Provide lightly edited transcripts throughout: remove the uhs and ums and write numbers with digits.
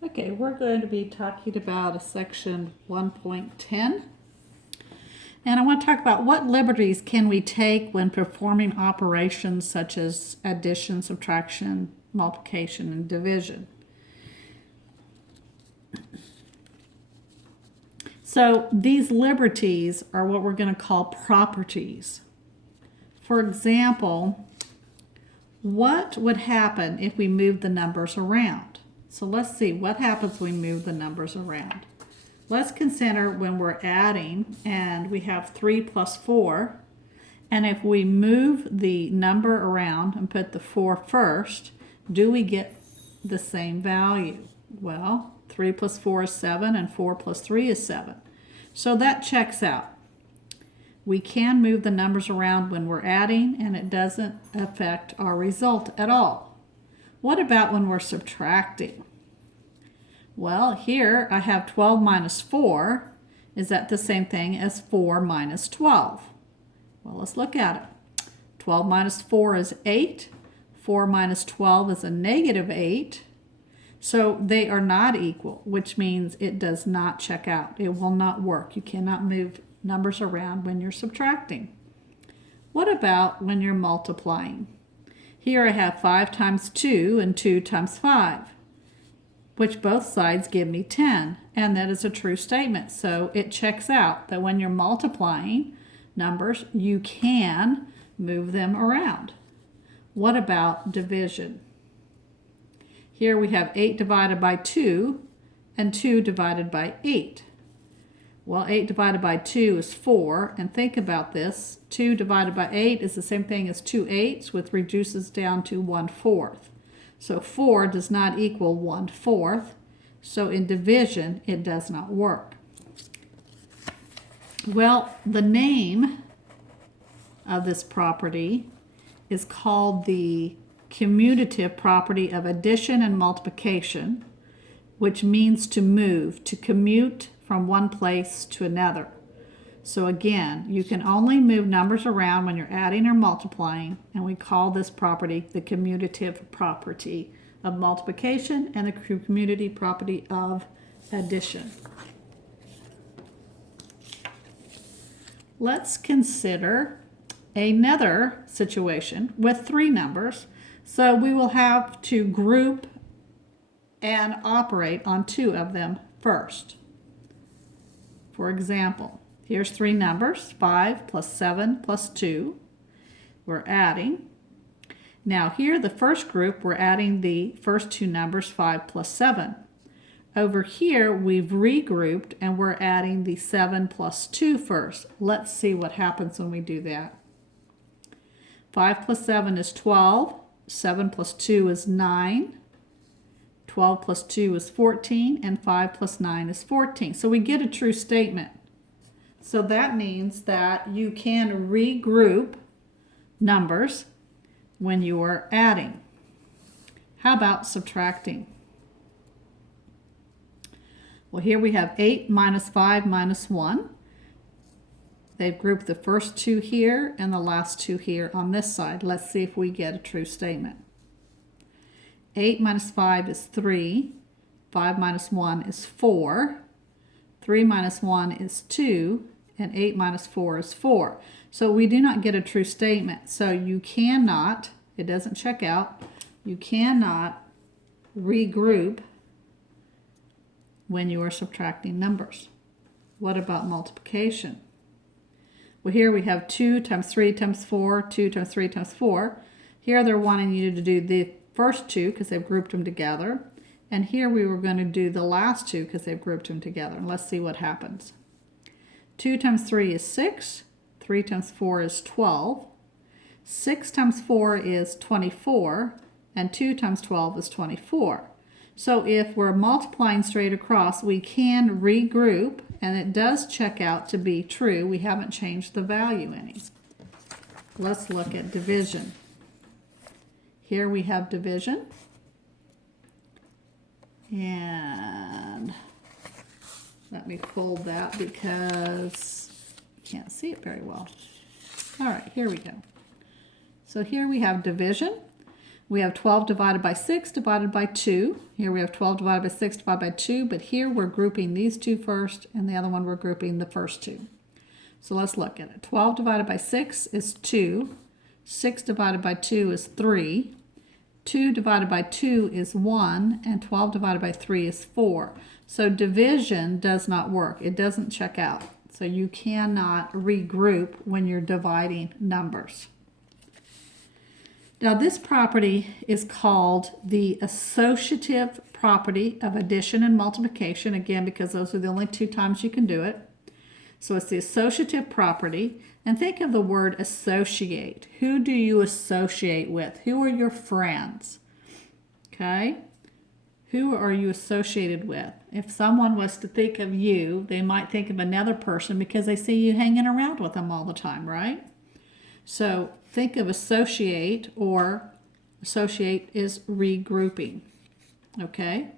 Okay, we're going to be talking about a section 1.10. And I want to talk about what liberties can we take when performing operations such as addition, subtraction, multiplication, and division. So these liberties are what we're going to call properties. For example, what would happen if we moved the numbers around? So let's see what happens when we move the numbers around. Let's consider when we're adding and we have 3 plus 4. And if we move the number around and put the 4 first, do we get the same value? Well, 3 plus 4 is 7 and 4 plus 3 is 7. So that checks out. We can move the numbers around when we're adding and it doesn't affect our result at all. What about when we're subtracting? Well, here I have 12 minus 4. Is that the same thing as 4 minus 12? Well, let's look at it. 12 minus 4 is 8. 4 minus 12 is a negative 8. So they are not equal, which means it does not check out. It will not work. You cannot move numbers around when you're subtracting. What about when you're multiplying? Here I have 5 times 2 and 2 times 5, which both sides give me 10, and that is a true statement. So it checks out that when you're multiplying numbers, you can move them around. What about division? Here we have 8 divided by 2 and 2 divided by 8. Well, 8 divided by 2 is 4, and think about this. 2 divided by 8 is the same thing as 2 eighths, which reduces down to 1/4. So 4 does not equal 1/4. So in division, it does not work. Well, the name of this property is called the commutative property of addition and multiplication, which means to move, to commute from one place to another. So again, you can only move numbers around when you're adding or multiplying, and we call this property the commutative property of multiplication and the commutative property of addition. Let's consider another situation with 3 numbers. So we will have to group and operate on 2 of them first. For example, here's 3 numbers, 5 plus 7 plus 2. We're adding. Now here, the first group, we're adding the first 2 numbers, 5 plus 7. Over here, we've regrouped and we're adding the 7 plus 2 first. Let's see what happens when we do that. 5 plus 7 is 12. 7 plus 2 is 9. 12 plus 2 is 14, and 5 plus 9 is 14. So we get a true statement. So that means that you can regroup numbers when you are adding. How about subtracting? Well, here we have 8 minus 5 minus 1. They've grouped the first 2 here and the last 2 here on this side. Let's see if we get a true statement. 8 minus 5 is 3. 5 minus 1 is 4. 3 minus 1 is 2. And 8 minus 4 is 4. So we do not get a true statement. So you cannot, it doesn't check out, you cannot regroup when you are subtracting numbers. What about multiplication? Well, here we have 2 times 3 times 4, 2 times 3 times 4. Here they're wanting you to do the first 2 because they've grouped them together. And here we were going to do the last 2 because they've grouped them together. And let's see what happens. 2 times 3 is 6. 3 times 4 is 12. 6 times 4 is 24. And 2 times 12 is 24. So if we're multiplying straight across, we can regroup, and it does check out to be true. We haven't changed the value any. Let's look at division. Here we have division. And let me fold that because you can't see it very well. All right, here we go. So here we have division. We have 12 divided by 6 divided by 2. Here we have 12 divided by 6 divided by 2, but here we're grouping these two first, and the other one we're grouping the first two. So let's look at it. 12 divided by 6 is 2. 6 divided by 2 is 3. 2 divided by 2 is 1, and 12 divided by 3 is 4. So division does not work. It doesn't check out. So you cannot regroup when you're dividing numbers. Now this property is called the associative property of addition and multiplication, again, because those are the only two times you can do it. So it's the associative property. And think of the word associate. Who do you associate with? Who are your friends? Okay? Who are you associated with? If someone was to think of you, they might think of another person because they see you hanging around with them all the time, right? So think of associate, or associate is regrouping. Okay?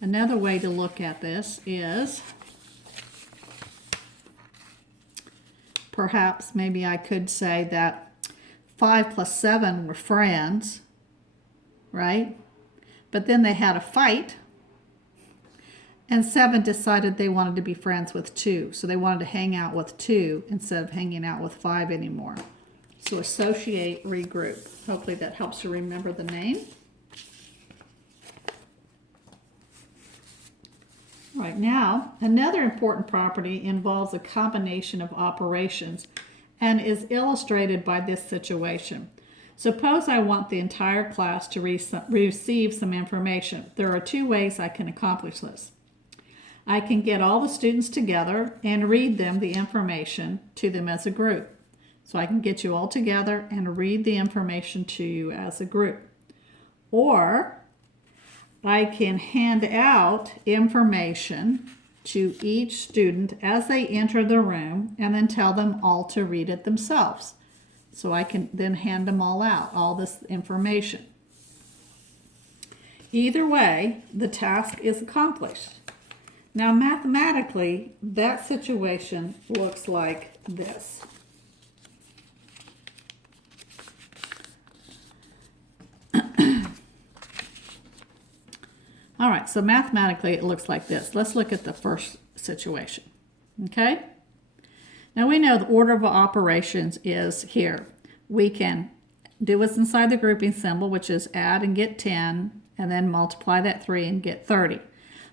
Another way to look at this is, perhaps maybe I could say that 5 plus 7 were friends, right? But then they had a fight, and 7 decided they wanted to be friends with 2. So they wanted to hang out with 2 instead of hanging out with 5 anymore. So associate, regroup. Hopefully that helps you remember the name. Right now, another important property involves a combination of operations and is illustrated by this situation. Suppose I want the entire class to receive some information. There are two ways I can accomplish this. I can get all the students together and read them the information to them as a group. So I can get you all together and read the information to you as a group. Or I can hand out information to each student as they enter the room and then tell them all to read it themselves. So I can then hand them all out, all this information. Either way, the task is accomplished. Now mathematically, that situation looks like this. All right, so mathematically it looks like this. Let's look at the first situation, okay? Now we know the order of operations is here. We can do what's inside the grouping symbol, which is add and get 10, and then multiply that 3 and get 30.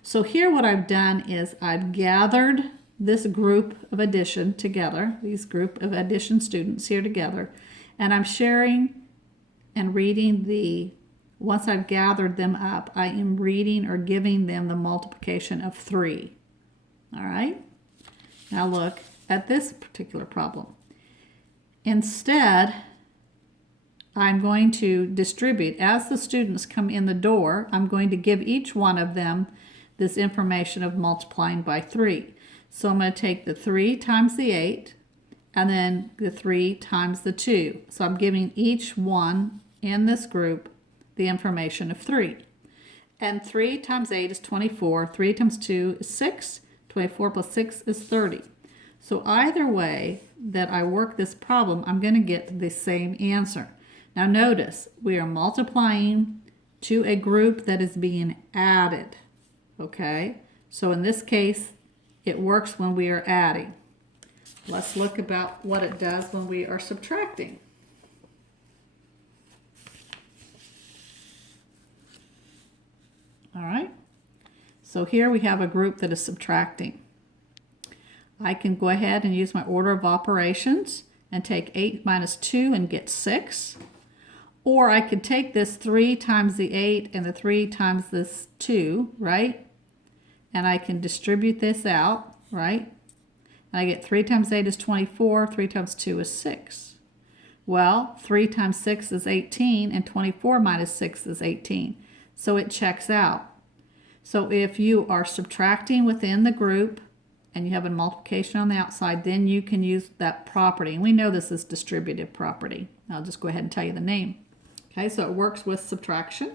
So here what I've done is I've gathered this group of addition together, these group of addition students here together, and I'm sharing and reading once I've gathered them up, I am reading or giving them the multiplication of 3. All right? Now look at this particular problem. Instead, I'm going to distribute. As the students come in the door, I'm going to give each one of them this information of multiplying by 3. So I'm going to take the 3 times the 8 and then the 3 times the 2. So I'm giving each one in this group the information of 3. And 3 times 8 is 24. 3 times 2 is 6. 24 plus 6 is 30. So either way that I work this problem, I'm going to get the same answer. Now notice, we are multiplying to a group that is being added. Okay? So in this case, it works when we are adding. Let's look about what it does when we are subtracting. All right, so here we have a group that is subtracting. I can go ahead and use my order of operations and take 8 minus 2 and get 6. Or I could take this 3 times the 8 and the 3 times this 2, right? And I can distribute this out, right? And I get 3 times 8 is 24, 3 times 2 is 6. Well, 3 times 6 is 18, and 24 minus 6 is 18. So it checks out. So if you are subtracting within the group and you have a multiplication on the outside, then you can use that property. And we know this is distributive property. I'll just go ahead and tell you the name. Okay, so it works with subtraction.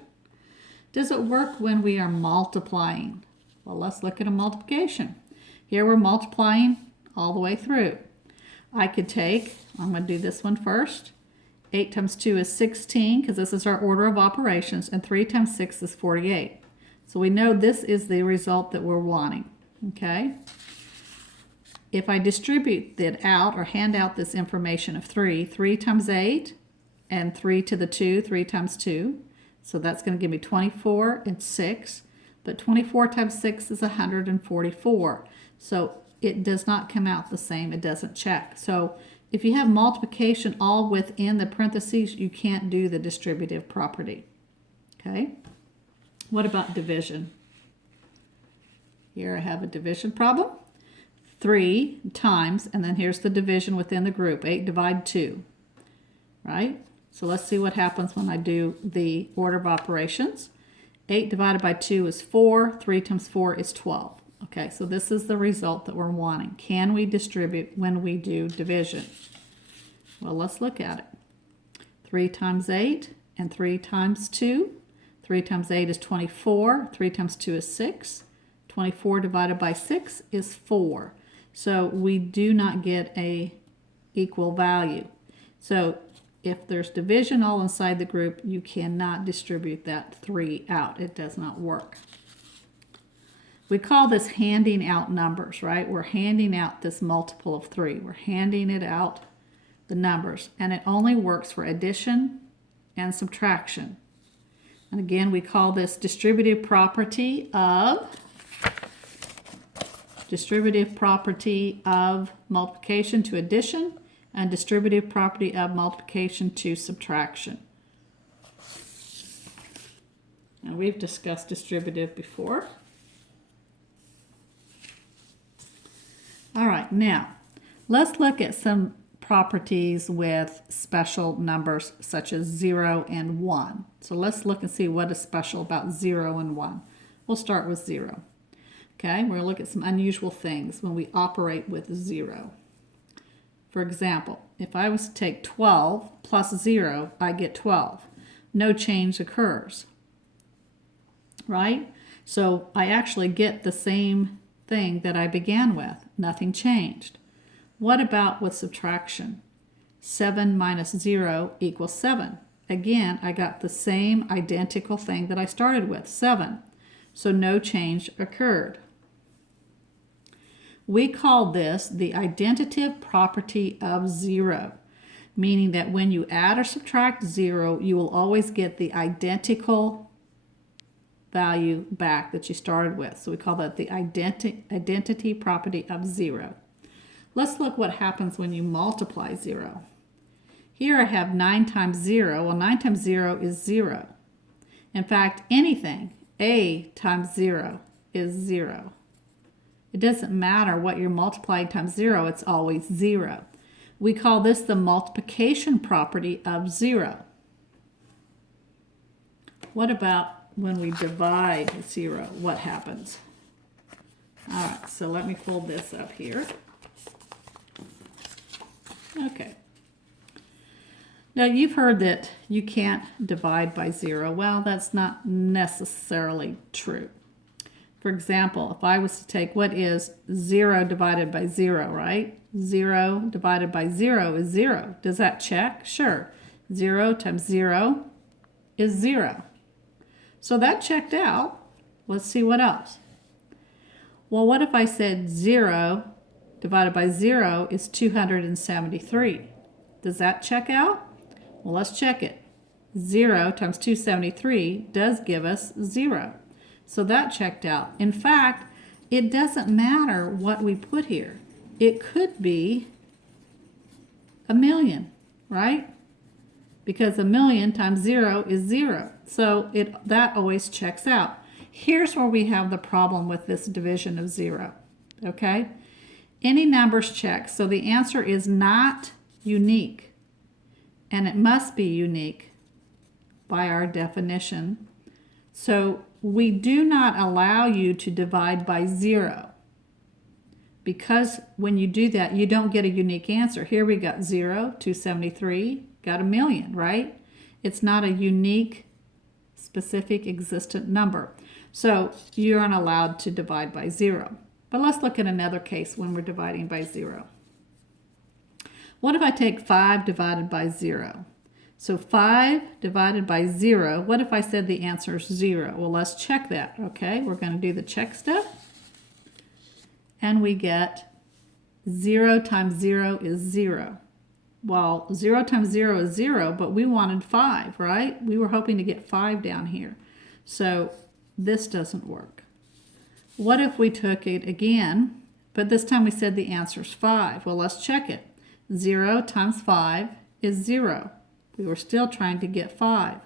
Does it work when we are multiplying? Well, let's look at a multiplication. Here we're multiplying all the way through. I could take, I'm going to do this one first, 8 times 2 is 16, because this is our order of operations, and 3 times 6 is 48. So we know this is the result that we're wanting, okay? If I distribute it out or hand out this information of 3 times 8, and 3 to the 2, 3 times 2, so that's going to give me 24 and 6, but 24 times 6 is 144. So it does not come out the same, it doesn't check. So if you have multiplication all within the parentheses, you can't do the distributive property, okay? What about division? Here I have a division problem. 3 times, and then here's the division within the group, 8 divide 2, right? So let's see what happens when I do the order of operations. 8 divided by 2 is 4, 3 times 4 is 12. Okay, so this is the result that we're wanting. Can we distribute when we do division? Well, let's look at it. 3 times 8 and 3 times 2. 3 times 8 is 24, 3 times 2 is 6. 24 divided by 6 is 4. So we do not get a equal value. So if there's division all inside the group, you cannot distribute that 3 out. It does not work. We call this handing out numbers, right? We're handing out this multiple of 3. We're handing it out, the numbers, and it only works for addition and subtraction. And again, we call this distributive property of multiplication to addition, and distributive property of multiplication to subtraction. And we've discussed distributive before. All right, now let's look at some properties with special numbers such as 0 and 1. So let's look and see what is special about 0 and 1. We'll start with 0. Okay, we're going to look at some unusual things when we operate with 0. For example, if I was to take 12 plus 0, I get 12. No change occurs, right? So I actually get the same thing that I began with. Nothing changed. What about with subtraction? 7 minus 0 equals 7. Again, I got the same identical thing that I started with, 7. So no change occurred. We call this the identitive property of 0, meaning that when you add or subtract 0, you will always get the identical value back that you started with. So we call that the identity property of 0. Let's look what happens when you multiply 0. Here I have 9 times 0. Well, 9 times 0 is 0. In fact, anything, a times 0 is 0. It doesn't matter what you're multiplying times 0, it's always 0. We call this the multiplication property of 0. What about when we divide 0? What happens? All right, so let me fold this up here. Okay. Now you've heard that you can't divide by 0. Well, that's not necessarily true. For example, if I was to take what is 0 divided by 0, right? 0 divided by 0 is 0. Does that check? Sure. 0 times 0 is 0. So that checked out. Let's see what else. Well, what if I said 0 divided by 0 is 273? Does that check out? Well, let's check it. 0 times 273 does give us 0. So that checked out. In fact, it doesn't matter what we put here. It could be 1,000,000, right? Because 1,000,000 times 0 is 0. So that always checks out. Here's where we have the problem with this division of 0, okay? Any numbers check. So the answer is not unique. And it must be unique by our definition. So we do not allow you to divide by 0. Because when you do that, you don't get a unique answer. Here we got 0, 273, got 1,000,000, right? It's not a unique, specific, existent number. So you aren't allowed to divide by 0. But let's look at another case when we're dividing by 0. What if I take 5 divided by 0? So 5 divided by 0, what if I said the answer is 0? Well, let's check that, okay? We're going to do the check step. And we get 0 times 0 is 0. Well, 0 times 0 is 0, but we wanted 5, right? We were hoping to get 5 down here. So this doesn't work. What if we took it again, but this time we said the answer is 5? Well, let's check it. 0 times 5 is 0. We were still trying to get 5.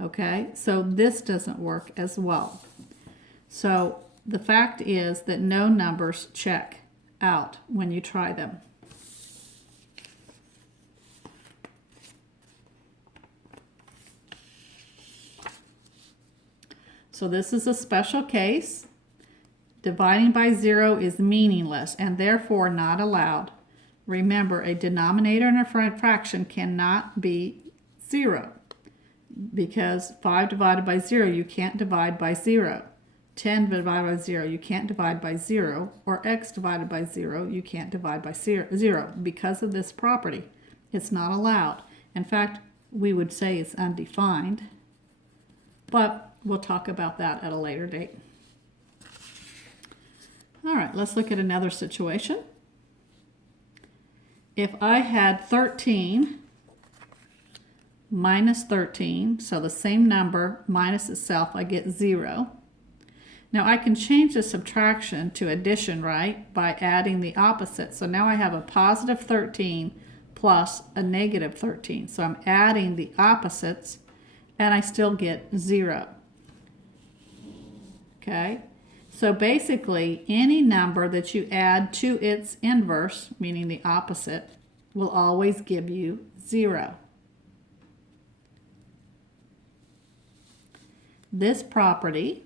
Okay, so this doesn't work as well. So the fact is that no numbers check out when you try them. So this is a special case. Dividing by 0 is meaningless and therefore not allowed. Remember, a denominator in a fraction cannot be 0 because 5 divided by 0, you can't divide by 0. 10 divided by 0, you can't divide by 0. Or x divided by 0, you can't divide by 0. Because of this property, it's not allowed. In fact, we would say it's undefined, but we'll talk about that at a later date. All right, let's look at another situation. If I had 13 minus 13, so the same number minus itself, I get 0. Now I can change the subtraction to addition, right, by adding the opposite. So now I have a positive 13 plus a negative 13. So I'm adding the opposites and I still get 0. Okay? So basically, any number that you add to its inverse, meaning the opposite, will always give you 0. This property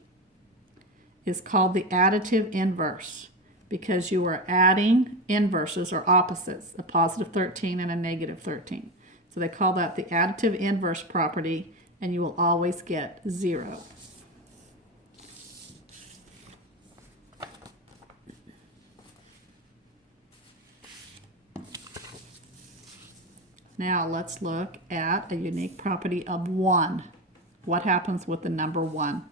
is called the additive inverse because you are adding inverses or opposites, a positive 13 and a negative 13. So they call that the additive inverse property, and you will always get 0. Now let's look at a unique property of 1. What happens with the number 1?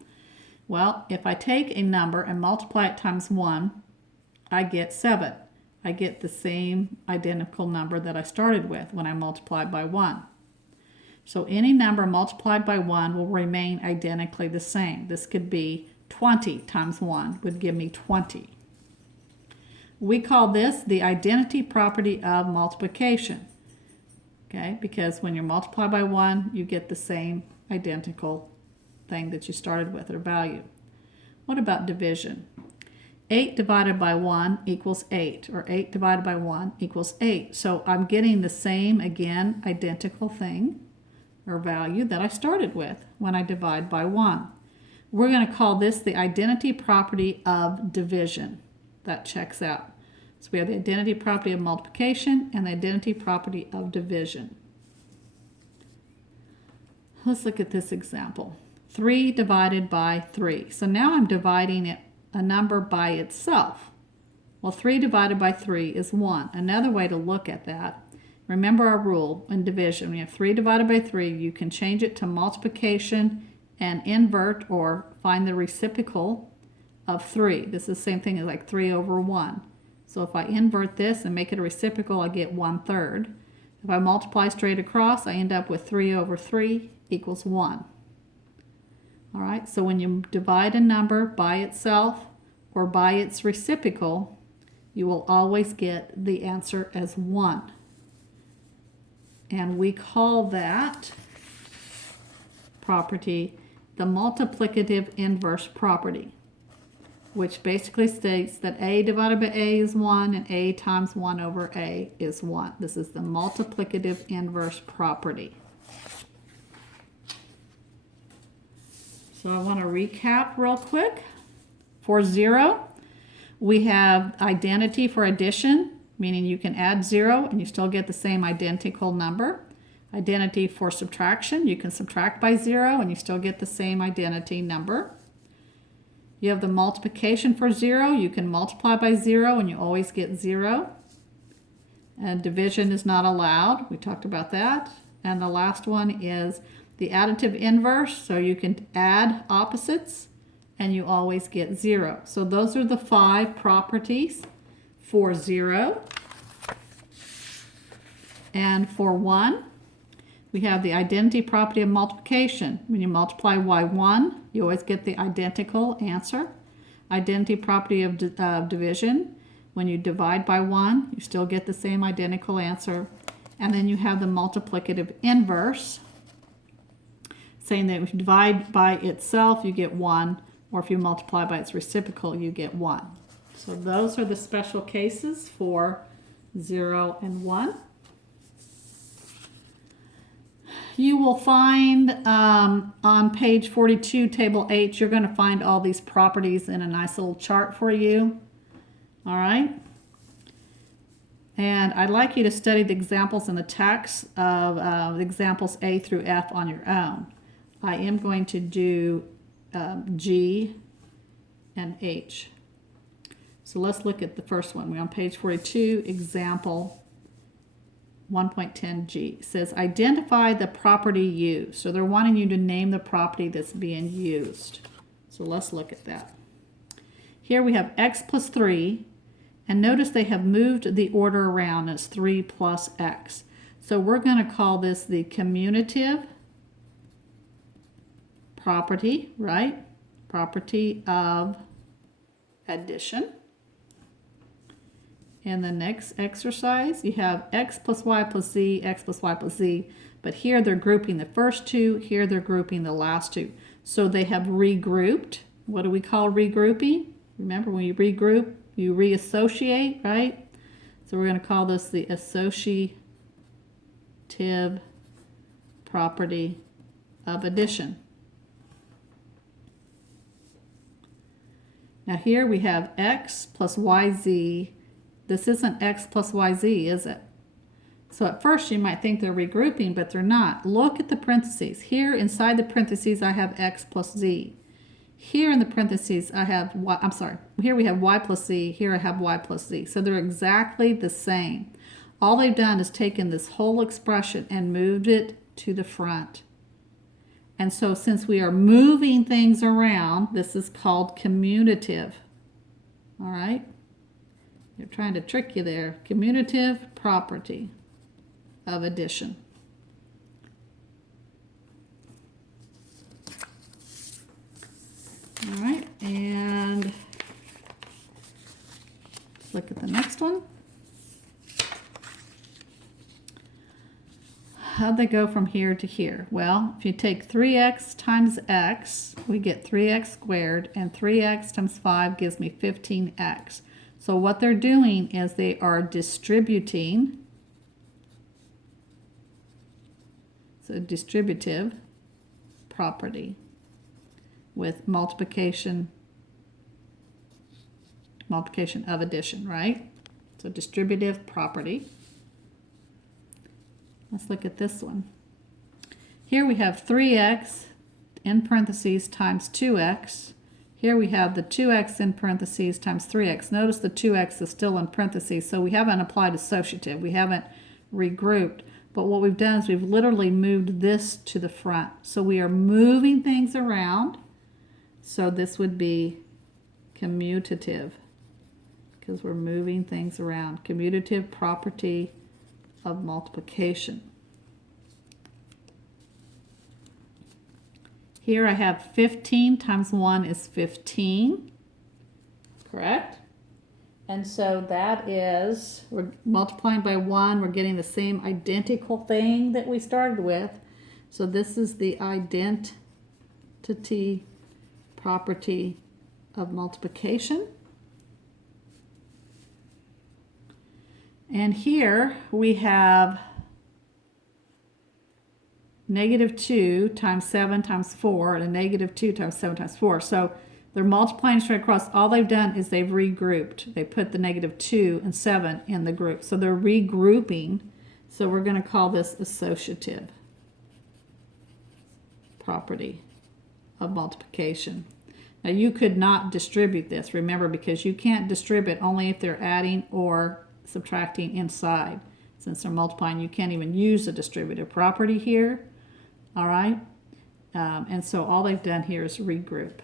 Well, if I take a number and multiply it times 1, I get 7. I get the same identical number that I started with when I multiplied by 1. So any number multiplied by 1 will remain identically the same. This could be 20 times 1 would give me 20. We call this the identity property of multiplication. Okay, because when you multiply by 1, you get the same identical thing that you started with or value. What about division? 8 divided by 1 equals 8, or 8 divided by 1 equals 8. So I'm getting the same, again, identical thing or value that I started with when I divide by 1. We're going to call this the identity property of division. That checks out. So we have the identity property of multiplication and the identity property of division. Let's look at this example. 3 divided by 3. So now I'm dividing a number by itself. Well, 3 divided by 3 is 1. Another way to look at that, remember our rule in division. When you have 3 divided by 3, you can change it to multiplication and invert or find the reciprocal of 3. This is the same thing as like 3 over 1. So if I invert this and make it a reciprocal, I get 1/3. If I multiply straight across, I end up with 3 over 3 equals 1. All right, so when you divide a number by itself or by its reciprocal, you will always get the answer as 1. And we call that property the multiplicative inverse property, which basically states that a divided by a is 1 and a times 1 over a is 1. This is the multiplicative inverse property. So I want to recap real quick. For 0, we have identity for addition, meaning you can add 0 and you still get the same identical number. Identity for subtraction, you can subtract by 0 and you still get the same identity number. You have the multiplication for 0. You can multiply by 0 and you always get 0. And division is not allowed. We talked about that. And the last one is the additive inverse. So you can add opposites and you always get 0. So those are the 5 properties for 0. And for 1, we have the identity property of multiplication. When you multiply y1, you always get the identical answer. Identity property of division. When you divide by 1, you still get the same identical answer. And then you have the multiplicative inverse, saying that if you divide by itself, you get 1, or if you multiply by its reciprocal, you get 1. So those are the special cases for 0 and 1. You will find on page 42, table H, you're going to find all these properties in a nice little chart for you. All right. And I'd like you to study the examples in the text of examples A through F on your own. I am going to do G and H. So let's look at the first one. We're on page 42, example 1.10G. It says identify the property used. So they're wanting you to name the property that's being used. So let's look at that. Here we have x plus 3, and notice they have moved the order around as 3 plus x. So we're going to call this the commutative property, right? Property of addition. In the next exercise, you have x plus y plus z, x plus y plus z. But here they're grouping the first two, here they're grouping the last two. So they have regrouped. What do we call regrouping? Remember, when you regroup, you reassociate, right? So we're going to call this the associative property of addition. Now here we have x plus yz. This isn't x plus yz, is it? So at first you might think they're regrouping, but they're not. Look at the parentheses. Here inside the parentheses I have x plus z. Here in the parentheses I have y, here we have y plus z, here I have y plus z. So they're exactly the same. All they've done is taken this whole expression and moved it to the front. And so since we are moving things around, this is called commutative. All right? They're trying to trick you there. Commutative property of addition. All right, and let's look at the next one. How'd they go from here to here? Well, if you take 3x times x, we get 3x squared, and 3x times 5 gives me 15x. So what they're doing is they are distributing, so distributive property with multiplication of addition, right? So distributive property. Let's look at this one. Here we have 3x in parentheses times 2x. Here we have the 2x in parentheses times 3x. Notice the 2x is still in parentheses, so we haven't applied associative. We haven't regrouped. But what we've done is we've literally moved this to the front. So we are moving things around. So this would be commutative because we're moving things around. Commutative property of multiplication. Here I have 15 times 1 is 15, correct? And so that is, we're multiplying by 1, we're getting the same identical thing that we started with. So this is the identity property of multiplication. And here we have negative 2 times 7 times 4 and a negative 2 times 7 times 4. So they're multiplying straight across. All they've done is they've regrouped. They put the negative 2 and 7 in the group. So they're regrouping. So we're going to call this associative property of multiplication. Now you could not distribute this, remember, because you can't distribute only if they're adding or subtracting inside. Since they're multiplying, you can't even use the distributive property here. All right. And so all they've done here is regroup.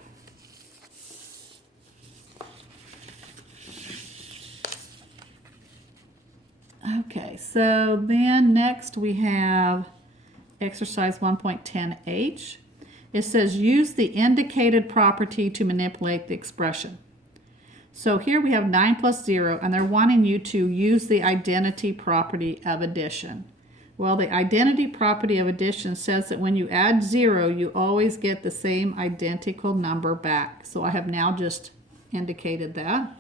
Okay, so then next we have exercise 1.10H. It says use the indicated property to manipulate the expression. So here we have 9 plus 0, and they're wanting you to use the identity property of addition. Well, the identity property of addition says that when you add 0, you always get the same identical number back. So I have now just indicated that.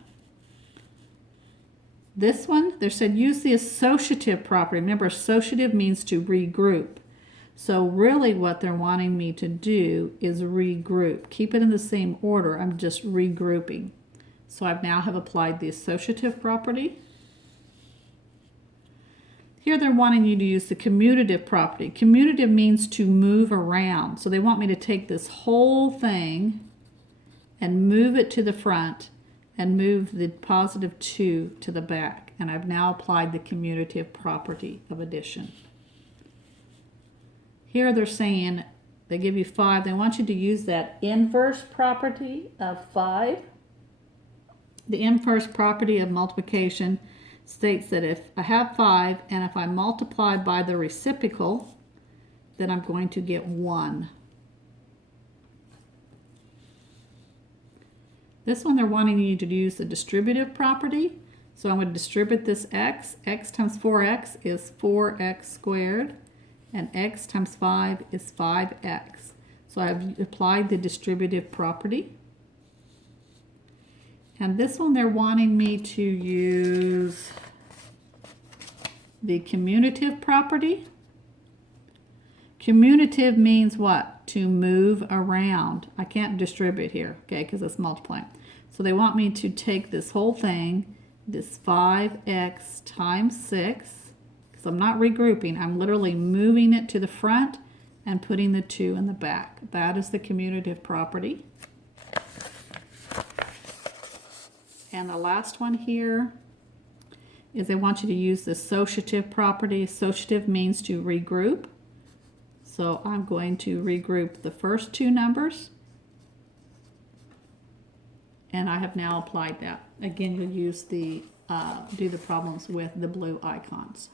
This one, they said use the associative property. Remember, associative means to regroup. So really what they're wanting me to do is regroup. Keep it in the same order. I'm just regrouping. So I now have applied the associative property. Here they're wanting you to use the commutative property. Commutative means to move around. So they want me to take this whole thing and move it to the front and move the positive 2 to the back. And I've now applied the commutative property of addition. Here they're saying, they give you 5. They want you to use that inverse property of 5. The inverse property of multiplication states that if I have 5 and if I multiply by the reciprocal, then I'm going to get 1. This one they're wanting you to use the distributive property. So I'm going to distribute this x. X times 4x is 4x squared. And x times 5 is 5x. So I've applied the distributive property. And this one they're wanting me to use the commutative property. Commutative means what? To move around. I can't distribute here, okay, because it's multiplying. So they want me to take this whole thing, this 5x times 6, because I'm not regrouping. I'm literally moving it to the front and putting the 2 in the back. That is the commutative property. And the last one here is they want you to use the associative property. Associative means to regroup. So I'm going to regroup the first 2 numbers. And I have now applied that. Again, you'll use the, do the problems with the blue icons.